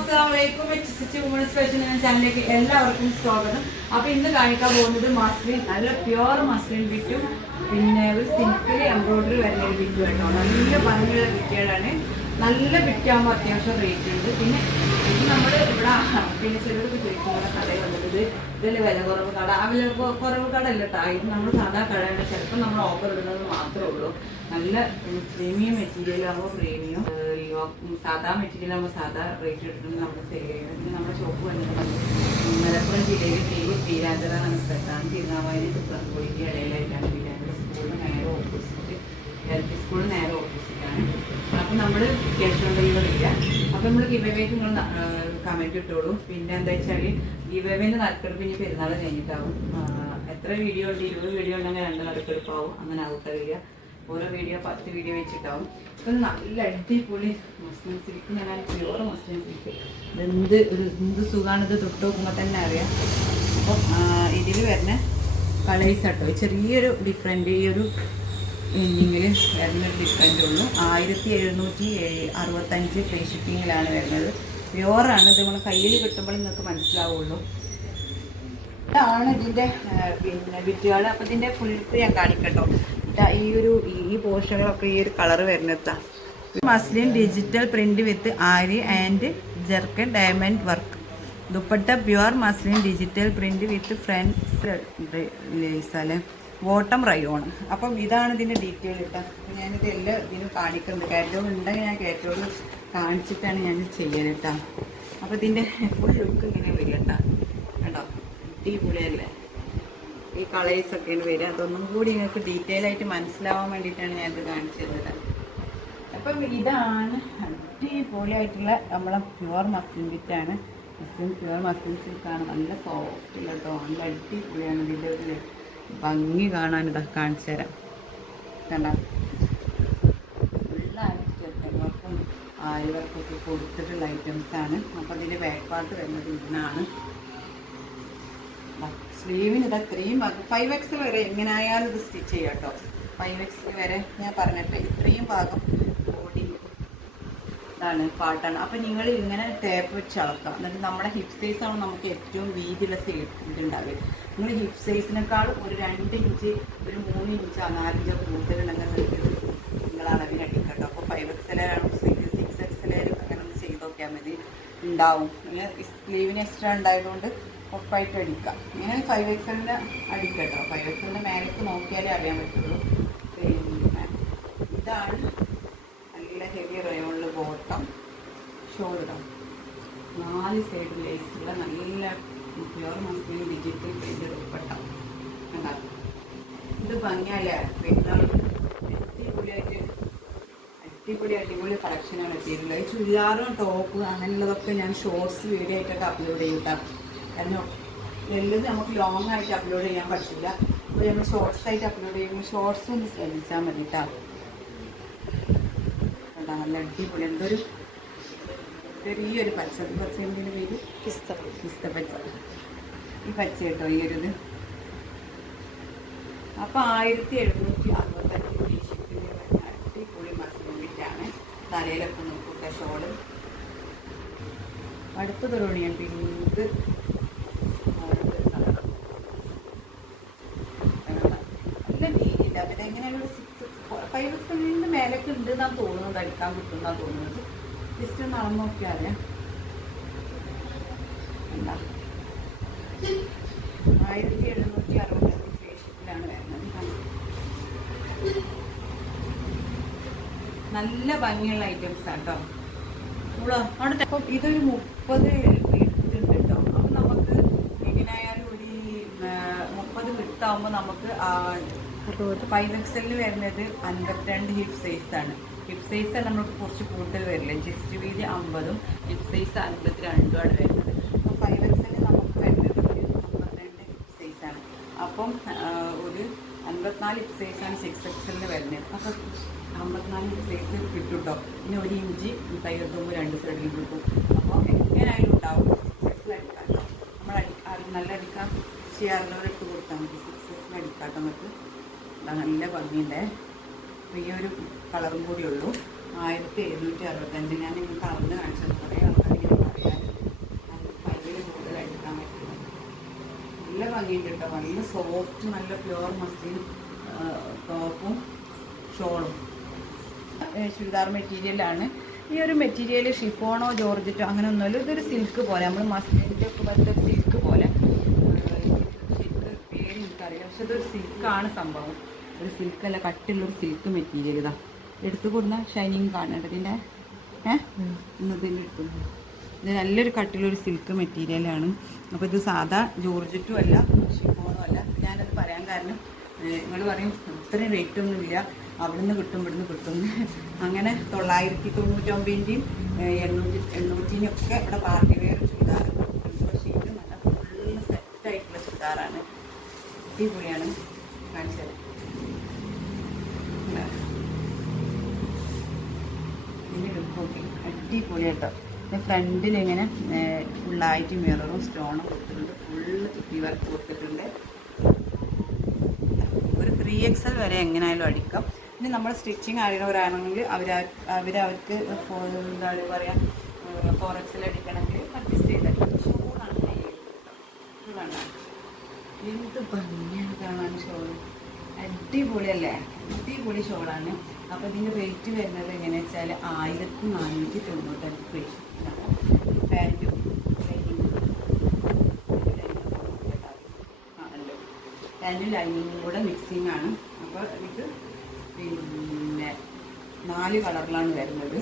അസ്സലാമലൈക്കും. Women's fashion ചാനലിലേക്ക് എല്ലാവർക്കും സ്വാഗതം. അപ്പൊ ഇന്ന് കാണിക്കാൻ പോകുന്നത് മസ്ലിൻ, നല്ല പ്യുവർ മസ്ലിൻ ബിറ്റും പിന്നെ ഒരു സിംപിൾ എംബ്രോയിഡറി വരുന്ന ഒരു ബിറ്റ് കേട്ടോ. നല്ല ഭംഗിയുള്ള ബിറ്റുകളാണ്. നല്ല ബിറ്റാകുമ്പോൾ അത്യാവശ്യം റേറ്റ് ഉണ്ട്. പിന്നെ ഇത് നമ്മൾ ഇവിടെ പിന്നെ ചിലർക്ക് ചോദിക്കുന്ന കടയിൽ വന്നത് ഇതിൽ വില കുറവ് കട, ആ വില കുറവ് കട അല്ല കേട്ടോ. ഇത് നമ്മൾ സാധാ കടയാണ്. ചിലപ്പോൾ നമ്മൾ ഓഫർ ഇടുന്നത് മാത്രമേ ഉള്ളൂ. നല്ല പ്രീമിയം മെറ്റീരിയൽ ആകുമ്പോൾ പ്രീമിയം, സാധാ മെറ്റീരിയൽ ആകുമ്പോൾ സാധാ റേറ്റ് ഇട്ടിട്ട് നമ്മൾ സെയിൽ ചെയ്യുന്നത്. പിന്നെ നമ്മുടെ ഷോപ്പ് വന്നിട്ട് മലപ്പുറം ജില്ലയിൽ പീരാന്തര എന്ന സ്ഥലത്താണ്. തിരുനാവായി പോയിട്ട് ഇടയിലായിട്ടാണ് പീരാന്തര സ്കൂളിന് നേരെ ഓപ്പോസിറ്റ്, LP സ്കൂളിന് നേരെ ഓപ്പോസിറ്റാണ്. അപ്പം നമ്മൾ ക്യാഷ് ഓൺ ഡെലിവറി ഇല്ല. അപ്പം നമ്മൾ ഗിവവേക്ക് നിങ്ങൾ കമൻറ്റ് ഇട്ടോളൂ. പിന്നെ എന്താ വെച്ചാൽ ഗിവവേൻ്റെ നറുക്കെടുപ്പ് ഇനി പെരുന്നാൾ കഴിഞ്ഞിട്ടാവും. എത്ര വീഡിയോ ഉണ്ട്, 20 വീഡിയോ ഉണ്ടെങ്കിൽ 2 നറുക്കെടുപ്പാവും. അങ്ങനെ ആവട്ടറിയില്ല. ഓരോ വീഡിയോ 10 വീഡിയോ വെച്ചിട്ടാവും. ഇപ്പം നല്ല അടിപൊളി മസ്ലിൻ സിൽക്ക്, ഞാൻ പ്യുവർ മസ്ലിൻ സിൽക്ക്. എന്ത് സുഖമാണിത്, തൊട്ട് നോക്കുമ്പോൾ തന്നെ അറിയാം. അപ്പം ഇതിൽ വരുന്ന കളേഴ്സ് കേട്ടോ ചെറിയൊരു ഡിഫറെൻറ്റ്, ഈ ഒരു എൻഡിങ്ങിൽ വരുന്നൊരു ഡിഫറെൻ്റ് ഉള്ളൂ. 1765 ഫ്രീ ഷിപ്പിങ്ങിലാണ് വരുന്നത്. പ്യുവറാണ്. ഇത് നമ്മൾ കയ്യിൽ കിട്ടുമ്പോൾ നിങ്ങൾക്ക് മനസ്സിലാവുള്ളൂ. ഇതാണ് ഇതിൻ്റെ പിന്നെ ബിറ്റുകൾ. അപ്പോൾ ഇതിൻ്റെ ഫുൾ ഞാൻ കാണിക്കട്ടോ. ഈ പോർഷനുകളൊക്കെ ഈ ഒരു കളർ വരുന്നതാ. Muslin digital print with aari and zircon diamond work. Dupatta pure muslin digital print with friends ലേസല്ലേ, ബോട്ടം റയോൺ. അപ്പം ഇതാണ് ഇതിൻ്റെ ഡീറ്റെയിൽ കേട്ടോ. ഞാനിത് എല്ലാം ഇതിന് കാണിക്കുന്നുണ്ട്. കാറ്റലോഗ് ഉണ്ടെങ്കിൽ ഞാൻ കാറ്റലോഗ് കാണിച്ചിട്ടാണ് ഞാൻ ചെയ്യൽ കേട്ടോ. അപ്പോൾ ഇതിൻ്റെ ഫുൾ ലുക്ക് ഇങ്ങനെ വരിക കേട്ടോ. കേട്ടോ അടിപൊളിയല്ലേ. ഈ കളേഴ്സൊക്കെയാണ് വരിക. അതൊന്നും കൂടി നിങ്ങൾക്ക് ഡീറ്റെയിൽ ആയിട്ട് മനസ്സിലാവാൻ വേണ്ടിയിട്ടാണ് ഞാനിത് കാണിച്ചു തരുന്നത്. അപ്പം ഇതാണ് അടിപൊളിയായിട്ടുള്ള നമ്മളെ പ്യുവർ മസ്ലിൻ ബിറ്റാണ്. പ്യുവർ മസ്ലിൻ സിൽക്കാണ്. നല്ല സോഫ്റ്റ് കേട്ടോ. നല്ല അടിപൊളിയാണ്. ഇതിൻ്റെ ഒരു ഭംഗി കാണാൻ ഇതാ കാണിച്ചു തരാം. കണ്ട ഫുള്ളാണ് വർക്കും ആര്യവർക്കൊക്കെ കൊടുത്തിട്ടുള്ള ഐറ്റംസാണ്. അപ്പോൾ അതിൻ്റെ ബാക്ക് പാർട്ട് വരുന്നത് ഇതിനാണ്. സ്ലീവിന് ഇതാ 5X വരെ എങ്ങനെയായാലും ഇത് സ്റ്റിച്ച് ചെയ്യാം കേട്ടോ. 5X വരെ ഞാൻ പറഞ്ഞിട്ട് ഇത്രയും ഭാഗം ബോഡി ഇതാണ് പാട്ടാണ്. അപ്പം നിങ്ങൾ ഇങ്ങനെ ടേപ്പ് വെച്ച് അളക്കാം. എന്നിട്ട് നമ്മുടെ ഹിപ്പ് സൈസാണ് നമുക്ക് ഏറ്റവും വീതിയുള്ള ഇതുണ്ടാവുക. നിങ്ങൾ ഹിപ്പ് സൈസിനേക്കാളും ഒരു 2 ഇഞ്ച്, ഒരു 3 ഇഞ്ചോ 4 ഇഞ്ചോ കൂടുതലുണ്ടെങ്കിൽ നിങ്ങൾ അളവിന് അടിക്കാം കേട്ടോ. അപ്പോൾ 5XL 6XL അങ്ങനെ ഒന്ന് ചെയ്ത് നോക്കിയാൽ മതി, ഉണ്ടാവും. സ്ലീവിന് എക്സ്ട്രാ ഉണ്ടായതുകൊണ്ട് ഉറപ്പായിട്ട് അടിക്കാം. ഇങ്ങനെ 5XL അടിക്കാം കേട്ടോ. 5XL മേലേക്ക് നോക്കിയാലേ അറിയാൻ പറ്റുള്ളൂ. പിന്നെ ഇതാണ് നല്ല ഹെവി റയോണിൽ ബോട്ടം, ഷോൾഡർ, 4 സൈഡ് ലേസുള്ള നല്ല pure muslin digital print dupatta. കണ്ടാ ഇത് ഭംഗിയല്ലേ. പെരുന്നാൾ അടിപൊളി കളക്ഷനാണ് എത്തിയിട്ടുള്ളത്. ചുരിദാറും ടോപ്പ് അങ്ങനെയുള്ളതൊക്കെ ഞാൻ ഷോർട്സ് വീഡിയോ ആയിട്ടൊക്കെ അപ്ലോഡ് ചെയ്തിട്ടാണ്. കാരണം എല്ലാം നമുക്ക് ലോങ് ആയിട്ട് അപ്ലോഡ് ചെയ്യാൻ പറ്റില്ല. അപ്പോൾ നമ്മൾ ഷോർട്സ് ആയിട്ട് അപ്ലോഡ് ചെയ്യുമ്പോൾ ഷോർട്സ് ഒന്ന് ശ്രദ്ധിച്ചാൽ മതി കേട്ടോ. കേട്ടോ നല്ല അടിപൊളി. എന്തൊരു ചെറിയൊരു പച്ചൻ്റെ പേര് പിസ്ത പച്ച. ഈ പച്ച കേട്ടോ ഈ ഒരു ഇത്. അപ്പോൾ 1765 ഫ്രീ ഷിപ്പിംഗ് അടിപൊളി മസ്ലിൻ ബിറ്റാണ്. തലയിലൊക്കെ നോക്കുക ഷോള്. അടുത്ത തുറണിയാണ് പിങ്ക്. നല്ല വീതിയില്ല. അതിൽ എങ്ങനെയാണ് 5XL മേലൊക്കെ ഉണ്ട് എന്നാണ് തോന്നുന്നത്. അടിക്കാൻ കിട്ടുമെന്നാണ് തോന്നുന്നത്. ജസ്റ്റ് ഒന്ന് അളന്ന് നോക്കിയാൽ എന്താ 1765 ഫേഷ്യലാണ് വരുന്നത്. നല്ല ഭംഗിയുള്ള ഐറ്റംസ് ആട്ടോ. അവിടെ അപ്പം ഇതൊരു 30 എടുത്തിട്ടുണ്ട് കേട്ടോ. അപ്പം നമുക്ക് എങ്ങനെയായാലും ഒരു 30 വിട്ടാകുമ്പോൾ നമുക്ക് 5XL വരുന്നത് 52 ഹിപ്പ് സൈസാണ്. ഹിപ്പ് സൈസ് നമുക്ക് കുറച്ച് കൂടുതൽ വരില്ല. ചെസ്റ്റ് വീതി 50ഉം ഹിപ്പ് സൈസ് 52ആണ് വരുന്നത്. അപ്പോൾ 5XL നമുക്ക് വരുന്നത് ഒരു 52 ഹിപ്പ് സൈസാണ്. അപ്പം ഒരു 54 ഹിപ്പ് സൈസാണ് 6XL വരുന്നത്. അപ്പം 54 ഹിപ്പ് സൈസ് കിട്ടും കേട്ടോ. പിന്നെ 1 ഇഞ്ച് തയ്യൽത്തുമ്പോൾ 2 സൈഡിലും കിട്ടും. അപ്പോൾ എങ്ങനെയായാലും ഉണ്ടാവും. 6XL അടിക്കാം കേട്ടോ. നമ്മൾ നല്ല അടിക്കാൻ ചെയ്യാറുള്ളവരെടുത്ത് കൊടുത്താൽ മതി. 6XL അടിക്കാം കേട്ടോ. നമുക്ക് നല്ല ഭംഗിയുണ്ട്. ഈ ഒരു കളറും കൂടി ഉള്ളൂ. 1765. ഞാൻ നിങ്ങൾക്ക് കളറിന് കാണിച്ചത് കുറേ ആൾക്കാർ ഇങ്ങനെ പറയാൻ ഭംഗിയുണ്ട് കേട്ടോ. നല്ല സോഫ്റ്റ്, നല്ല പ്യുവർ മസ്ലിൻ ടോപ്പും ഷോളും. ചുരിദാർ മെറ്റീരിയലാണ്. ഈ ഒരു മെറ്റീരിയൽ ഷിഫോണോ ജോർജറ്റോ അങ്ങനെ ഒന്നുമല്ല. ഇതൊരു സിൽക്ക് പോലെ, നമ്മൾ മസ്ലിൻ്റെ ഒക്കെ പോലത്തെ സിൽക്ക് പോലെ. സിൽക്ക് പേര് എനിക്കറിയാം, പക്ഷെ ഇതൊരു സിൽക്കാണ് സംഭവം. ഒരു സിൽക്കല്ല, കട്ടുള്ളൊരു സിൽക്ക് മെറ്റീരിയൽ. ഇതാ എടുത്തു കൊടുന്ന ഷൈനിങ് കാണേണ്ടതിൻ്റെ ഇന്നതിൻ്റെ എടുത്തു. ഇത് നല്ലൊരു കട്ടിലൊരു സിൽക്ക് മെറ്റീരിയലാണ്. അപ്പോൾ ഇത് സാധാ ജോർജറ്റും അല്ല ഷിഫോണും അല്ല. ഞാനത് പറയാൻ കാരണം നിങ്ങൾ പറയും ഇത്രയും റേറ്റൊന്നുമില്ല, അവിടുന്ന് കിട്ടും ഇവിടുന്ന് കിട്ടും. അങ്ങനെ 999-ൻ്റെയും 800-ൻ്റെയും ഒക്കെ ഇവിടെ പാർട്ടി വെയർ ചുരിദാർ. പക്ഷേ ഇത് നല്ല ഫുള്ള് സെറ്റായിട്ടുള്ള ചുരിദാറാണ്. അടിപൊളിയാണ്. കാണിച്ചത് ഇതിൻ്റെ ലുക്കൊക്കെ അടിപൊളിയാട്ടോ. ഫ്രണ്ടിൽ ഇങ്ങനെ ഫുള്ളായിട്ട് മിററും സ്റ്റോണും കൊടുത്തിട്ടുണ്ട്. ഫുള്ള് ചുറ്റി വർക്ക് കൊടുത്തിട്ടുണ്ട്. ഒരു 3XL വരെ എങ്ങനെയായാലും അടിക്കാം. ഇനി നമ്മൾ സ്റ്റിച്ചിങ് അറിയുന്നവരാണെങ്കിൽ അവർക്ക് എന്താ പറയുക 4XL അടിക്കണമെങ്കിൽ അഡ്ജസ്റ്റ് ചെയ്തടിക്കും. ഷോളാണ് എന്ത് ഭംഗിയാണ് കാണാൻ. ഷോള് അടിപൊളിയല്ലേ, അടിപൊളി ഷോളാണ്. അപ്പോൾ ഇതിൻ്റെ റേറ്റ് വരുന്നത് എങ്ങനെയാണെന്ന് വെച്ചാൽ 1495 പാൻറ്റും ആണല്ലോ. പാൻറ്റും ലൈനിങ്ങും കൂടെ മിക്സിങ് ആണ്. അപ്പോൾ ഇത് പിന്നെ 4 കളറിലാണ് വരുന്നത്.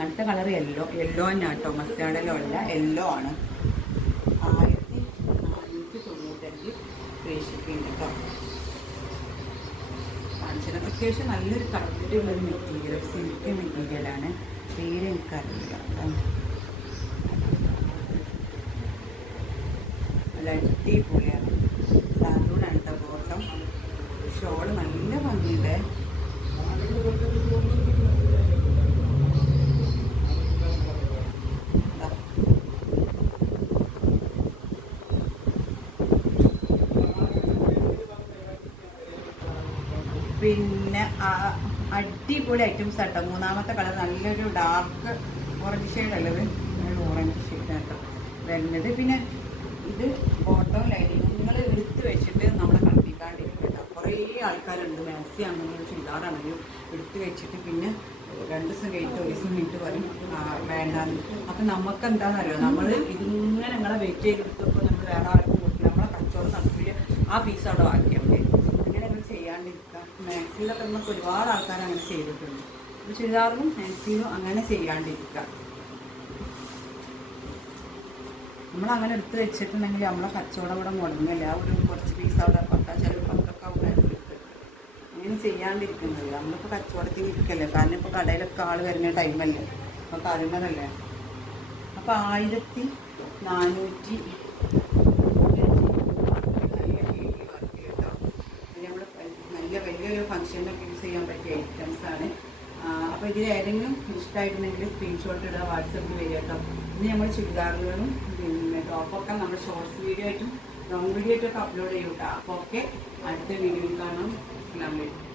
അടുത്ത കളർ യെല്ലോ തന്നെ കേട്ടോ, മസ്റ്റാർഡല്ലോ അല്ല, യെല്ലോ ആണ്. 1495 ഫ്രീഷിപ്പിംഗ് കേട്ടോ. കാണിച്ചത് അത്യാവശ്യം നല്ലൊരു കട്ടിയുള്ളൊരു മെറ്റീരിയൽ, സിൽക്ക് മെറ്റീരിയലാണ്. പേര് എനിക്കറിയില്ല. നല്ല അടിപൊളിയാണ്. സാൻഡൂണാണ് കേട്ടോ ബോട്ടം. ഷോള് നല്ല ഭംഗിയുണ്ട്. പിന്നെ അടിപൊളി ഐറ്റംസ് ആട്ടോ. മൂന്നാമത്തെ കളർ നല്ലൊരു ഡാർക്ക് ഓറഞ്ച് ഷെയ്ഡല്ലത്, ഓറഞ്ച് ഷെയ്ഡാട്ടോ വരുന്നത്. പിന്നെ ഇത് ബോട്ടം ലൈനിങ് നിങ്ങൾ എടുത്ത് വെച്ചിട്ട് നമ്മളെ കളിപ്പിക്കാണ്ടിരിക്കും കേട്ടോ. കുറേ ആൾക്കാരുണ്ട് മാക്സി ആണെങ്കിലും ചുരിദാറാണെങ്കിലും എടുത്ത് വെച്ചിട്ട് പിന്നെ 2 ദിവസം കഴിഞ്ഞിട്ട് 1 ദിവസം കഴിഞ്ഞിട്ട് പറയും വേണ്ടാന്ന്. അപ്പം നമുക്ക് എന്താണെന്നറിയോ, നമ്മൾ ഇതിങ്ങനെ നിങ്ങളെ വെയിറ്റ് ചെയ്തെടുത്തപ്പോൾ നമ്മൾ വേറെ ആർക്കും കൊടുക്കില്ല. നമ്മളെ കച്ചവടം നടക്കില്ല, ആ പീസ് അവിടെ ആക്കിയാൽ മതി. അങ്ങനെ നമ്മൾ ചെയ്യാണ്ടിരിക്കുക. മാക്സിയിലൊക്കെ നമുക്ക് ഒരുപാട് ആൾക്കാർ അങ്ങനെ ചെയ്തിട്ടുണ്ട്. അപ്പോൾ ചുരിദാറിനും മാക്സിയിലും അങ്ങനെ ചെയ്യാണ്ടിരിക്കുക. നമ്മളങ്ങനെ എടുത്ത് വെച്ചിട്ടുണ്ടെങ്കിൽ നമ്മളെ കച്ചവടം ഇവിടെ മുടങ്ങില്ല. ഒരു കുറച്ച് പീസ് അവിടെ 10 ചിലവ് 10ഒക്കെ ആവും മാക്സി എടുത്ത്. അങ്ങനെ ചെയ്യാണ്ടിരിക്കുന്നില്ല. നമ്മളിപ്പോൾ കച്ചവടത്തിന് ഇരിക്കല്ലേ, കാരണം ഇപ്പോൾ കടയിലൊക്കെ ആൾ വരുന്ന ടൈമല്ലേ, അപ്പോൾ കരുന്നതല്ലേ. അപ്പോൾ 1400 വലിയൊരു ഫംഗ്ഷനൊക്കെ യൂസ് ചെയ്യാൻ പറ്റിയ ഐറ്റംസാണ്. അപ്പോൾ ഇതിൽ ഏതെങ്കിലും ഇഷ്ടമായിട്ടുണ്ടെങ്കിൽ സ്ക്രീൻഷോട്ട് ഇടുക, വാട്സപ്പിൽ വരിക കേട്ടോ. ഇനി നമ്മൾ ചുരിദാറുകളും പിന്നെ ടോപ്പൊക്കെ നമ്മൾ ഷോർട്സ് വീഡിയോ ആയിട്ടും ലോങ് വീഡിയോ ആയിട്ടൊക്കെ അപ്ലോഡ് ചെയ്യും കേട്ടോ. അപ്പോൾ ഓക്കെ, അടുത്ത വീഡിയോയിൽ കാണാം. അസ്സലാമു അലൈക്കും.